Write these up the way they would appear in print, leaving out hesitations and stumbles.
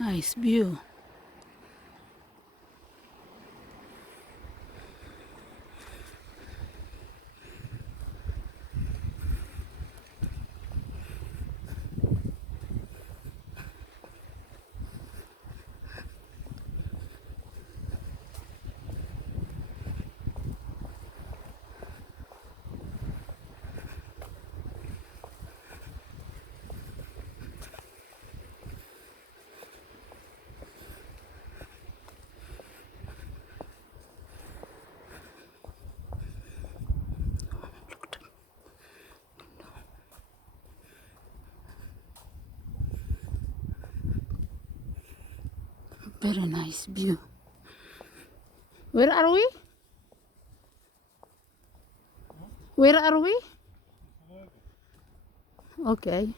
Nice view. Very nice view. Where are we? Where are we? Okay.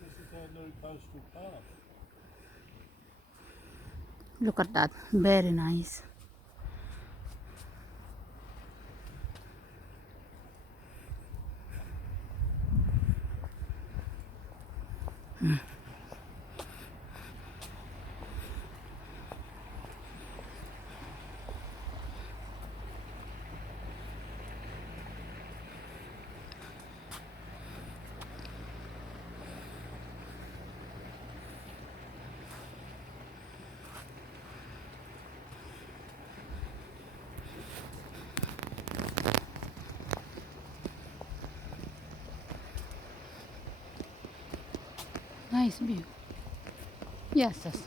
This is our new postal pass. Look at that. Very nice. Nice view. Yes, yes.